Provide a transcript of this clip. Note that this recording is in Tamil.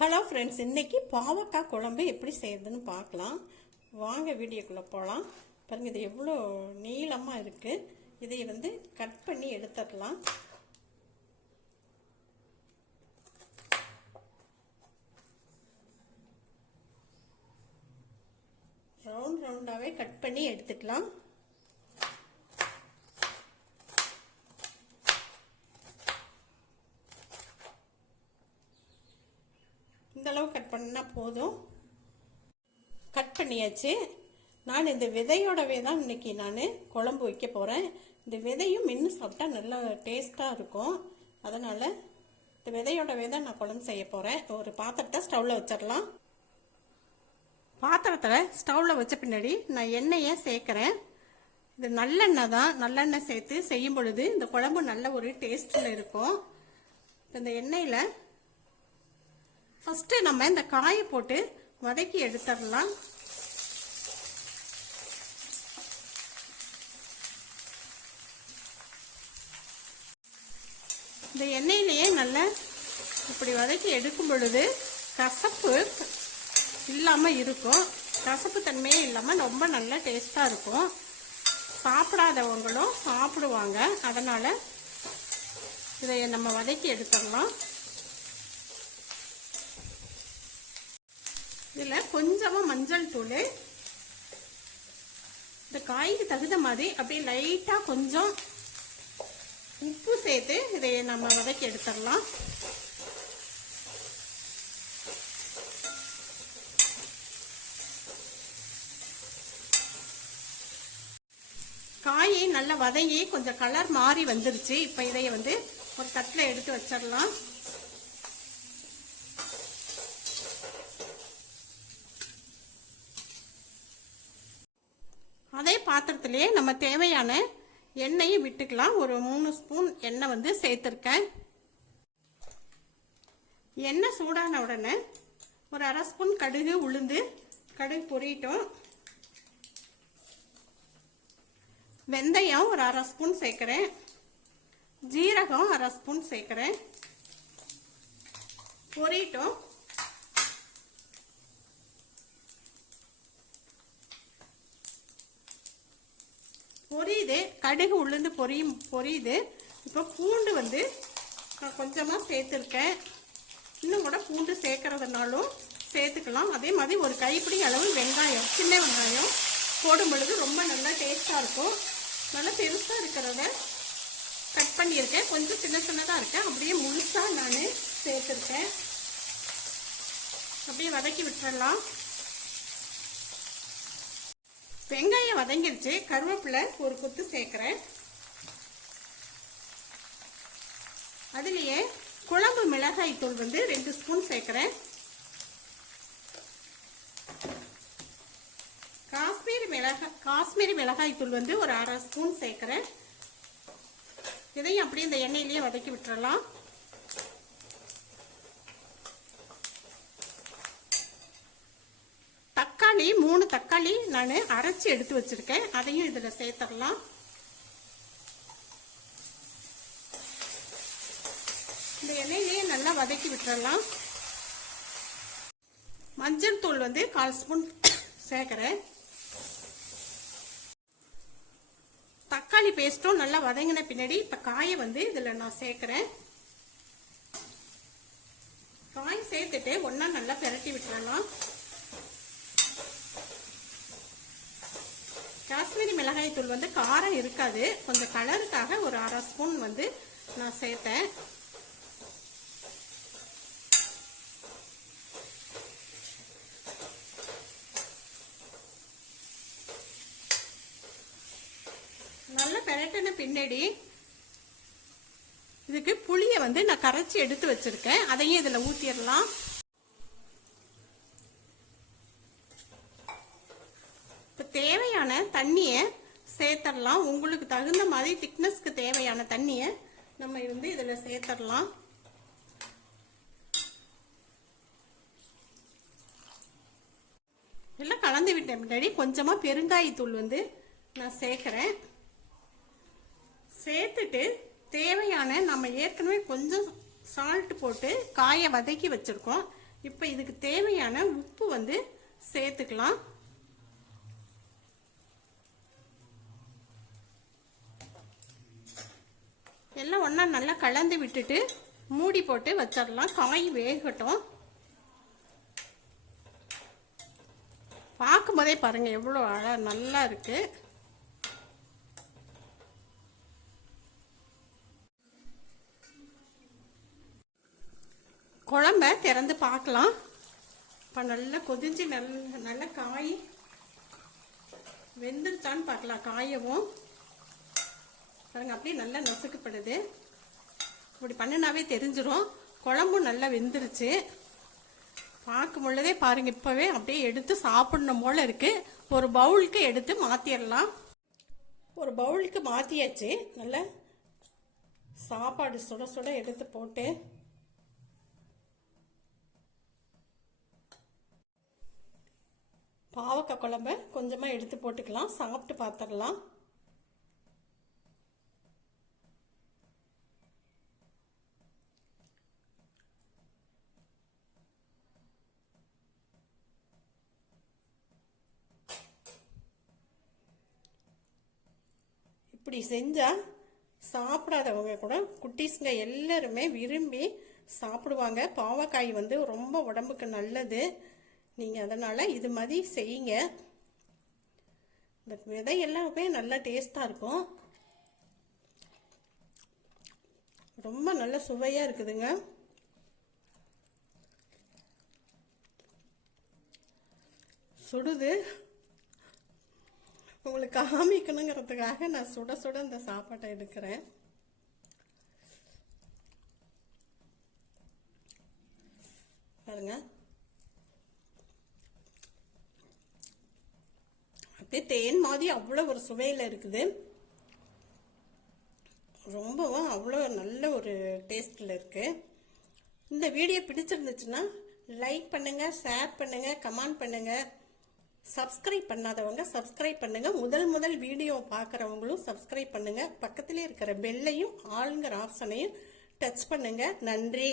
ஹலோ ஃப்ரெண்ட்ஸ், இன்றைக்கி பாவக்காய் குழம்பு எப்படி செய்யறதுன்னு பார்க்கலாம். வாங்க வீடியோக்குள்ளே போகலாம். பாருங்கள், இது எவ்வளோ நீளமாக இருக்குது. இதை கட் பண்ணி எடுத்துடலாம். ரவுண்ட் ரவுண்டாகவே கட் பண்ணி எடுத்துக்கலாம். இந்த அளவு கட் பண்ணால் போதும். கட் பண்ணியாச்சு. நான் இந்த விதையோடவே தான் இன்றைக்கி நான் குழம்பு வைக்க போகிறேன். இந்த விதையும் மென்று சாப்பிட்டா நல்லா டேஸ்ட்டாக இருக்கும். அதனால் இந்த விதையோடவே தான் நான் குழம்பு செய்ய போகிறேன். ஒரு பாத்திரத்தை ஸ்டவ்வில் வச்சிடலாம். பாத்திரத்தில் ஸ்டவ்வில் வச்ச பின்னாடி நான் எண்ணெயை சேர்க்குறேன். இது நல்லெண்ணெய் தான். நல்லெண்ணெய் சேர்த்து செய்யும் பொழுது இந்த குழம்பு நல்ல ஒரு டேஸ்ட்டில் இருக்கும். இந்த எண்ணெயில் ஃபஸ்ட்டு நம்ம இந்த காயை போட்டு வதக்கி எடுத்துடலாம். இந்த எண்ணெயிலேயே நல்லா இப்படி வதக்கி எடுக்கும் பொழுது கசப்பு இல்லாமல் இருக்கும். கசப்பு தன்மையே இல்லாமல் ரொம்ப நல்லா டேஸ்ட்டாக இருக்கும். சாப்பிடாதவங்களும் சாப்பிடுவாங்க. அதனால் இதை நம்ம வதக்கி எடுத்துடலாம். இதில் கொஞ்சமாக மஞ்சள் தூள், இந்த காய்க்கு தகுந்த மாதிரி அப்படியே லைட்டாக கொஞ்சம் உப்பு சேர்த்து இதை நம்ம வதக்கி எடுத்துடலாம். காயை நல்லா வதங்கி கொஞ்சம் கலர் மாறி வந்துருச்சு. இப்போ இதை ஒரு தட்டில் எடுத்து வச்சிடலாம். அதே பாத்திரத்திலே நம்ம தேவையான எண்ணெயை விட்டுக்கலாம். ஒரு 3 ஸ்பூன் எண்ணெய் சேர்த்துருக்கேன். எண்ணெய் சூடான உடனே ஒரு 1/2 ஸ்பூன் கடுகு உளுந்து, கடுகு பொரியட்டும். வெந்தயம் ஒரு 1/2 ஸ்பூன் சேர்க்குறேன். ஜீரகம் 1/2 ஸ்பூன் சேர்க்குறேன். பொரியட்டும். பொரியுது, கடுகு உளுந்து பொரியுது. இப்போ பூண்டு நான் கொஞ்சமாக சேர்த்துருக்கேன். இன்னும் கூட பூண்டு சேர்க்கறதுனாலும் சேர்த்துக்கலாம். அதே மாதிரி ஒரு கைப்பிடி அளவு வெங்காயம், சின்ன வெங்காயம் போடும் பொழுது ரொம்ப நல்லா டேஸ்ட்டாக இருக்கும். நல்லா பெருசாக இருக்கிறத கட் பண்ணியிருக்கேன். கொஞ்சம் சின்ன சின்னதாக இருக்கேன். அப்படியே முழுசாக நான் சேர்த்துருக்கேன். அப்படியே வதக்கி விட்டுறலாம். வெங்காயம் வதங்கிருச்சு. கருவேப்பிலை ஒரு கொத்து சேர்க்கிறேன். அதுலேயே குழம்பு மிளகாய் தூள் 2 ஸ்பூன் சேர்க்கிறேன். காஷ்மீரி மிளகாய் தூள் ஒரு 1/2 ஸ்பூன் சேர்க்கிறேன். இதையும் அப்படியே இந்த எண்ணெயிலேயே வதக்கி விட்டுறலாம். தக்காளி 3 தக்காளி நான் அரைச்சி எடுத்து வச்சிருக்கேன். அதையும் இதில் சேர்த்துடலாம். இந்த எண்ணெயிலேயே நல்லா வதக்கி விட்டுறலாம். மஞ்சள் தூள் 1/4 ஸ்பூன் சேர்க்கிறேன். தக்காளி பேஸ்ட்டும் நல்லா வதங்கின பின்னாடி இப்போ காயை இதில் நான் சேர்க்கிறேன். காய் சேர்த்துட்டு ஒன்றா நல்லா பிரட்டி விட்டுறலாம். காஷ்மீரி மிளகாய் தூள் காரம் இருக்காது. கொஞ்சம் கலருக்காக ஒரு 1/2 ஸ்பூன் நான் சேர்த்தேன். நல்லா பிரட்டின பின்னாடி இதுக்கு புளியை நான் கரைச்சி எடுத்து வச்சிருக்கேன். அதையும் இதில் ஊற்றிடலாம். தேவையான தண்ணியை சேர்த்துடலாம். உங்களுக்கு தகுந்த மாதிரி திக்னஸ்க்கு தேவையான தண்ணியை நம்ம இதில் சேர்த்துடலாம். எல்லாம் கலந்து விட்ட முன்னாடி கொஞ்சமாக பெருங்காயத்தூள் நான் சேர்க்குறேன். சேர்த்துட்டு தேவையான நம்ம ஏற்கனவே கொஞ்சம் சால்ட் போட்டு காயை வதக்கி வச்சுருக்கோம். இப்போ இதுக்கு தேவையான உப்பு வந்து சேர்த்துக்கலாம். எல்லாம் ஒன்றா நல்லா கலந்து விட்டுட்டு மூடி போட்டு வச்சிடலாம். காய் வேகட்டும். பார்க்கும்போதே பாருங்கள் எவ்வளோ நல்லா இருக்கு. குழம்ப திறந்து பார்க்கலாம். இப்போ நல்லா கொதிஞ்சு நல்ல காய் வெந்துருச்சான்னு பார்க்கலாம். காயவும் பாருங்க அப்படியே நல்லா நசுக்கப்படுது. இப்படி பண்ணினாவே தெரிஞ்சிடும். குழம்பும் நல்லா வெந்துருச்சு. பார்க்கும் பொழுதே பாருங்க இப்போவே அப்படியே எடுத்து சாப்பிடணும் போல இருக்கு. ஒரு பவுலுக்கு எடுத்து மாற்றிடலாம். ஒரு பவுலுக்கு மாற்றியாச்சு. நல்லா சாப்பாடு சுட சுட எடுத்து போட்டு பாவக்காய் குழம்ப கொஞ்சமாக எடுத்து போட்டுக்கலாம். சாப்பிட்டு பார்த்துடலாம். இப்படி செஞ்சால் சாப்பிடாதவங்க கூட குட்டீஸுங்க எல்லாருமே விரும்பி சாப்பிடுவாங்க. பாவக்காய் வந்து ரொம்ப உடம்புக்கு நல்லது. நீங்கள் அதனால் இது மாதிரி செய்யுங்க. இந்த விதை எல்லாமே நல்லா டேஸ்ட்டாக இருக்கும். ரொம்ப நல்ல சுவையாக இருக்குதுங்க. சுடுது. உங்களுக்கு காமிக்கணுங்கிறதுக்காக நான் சுட சுட இந்த சாப்பாட்டை எடுக்கிறேன். பாருங்க அப்படியே தேன் மாதிரி அவ்வளோ ஒரு சுவையில் இருக்குது. ரொம்பவும் அவ்வளோ நல்ல ஒரு டேஸ்டில் இருக்குது. இந்த வீடியோ பிடிச்சிருந்துச்சுன்னா லைக் பண்ணுங்கள், ஷேர் பண்ணுங்கள், கமெண்ட் பண்ணுங்கள். சப்ஸ்கிரைப் பண்ணாதவங்க சப்ஸ்கிரைப் பண்ணுங்கள். முதல் வீடியோ பார்க்குறவங்களும் சப்ஸ்கிரைப் பண்ணுங்கள். பக்கத்திலே இருக்கிற பெல்லையும் ஆளுங்கிற ஆப்ஷனையும் டச் பண்ணுங்கள். நன்றி.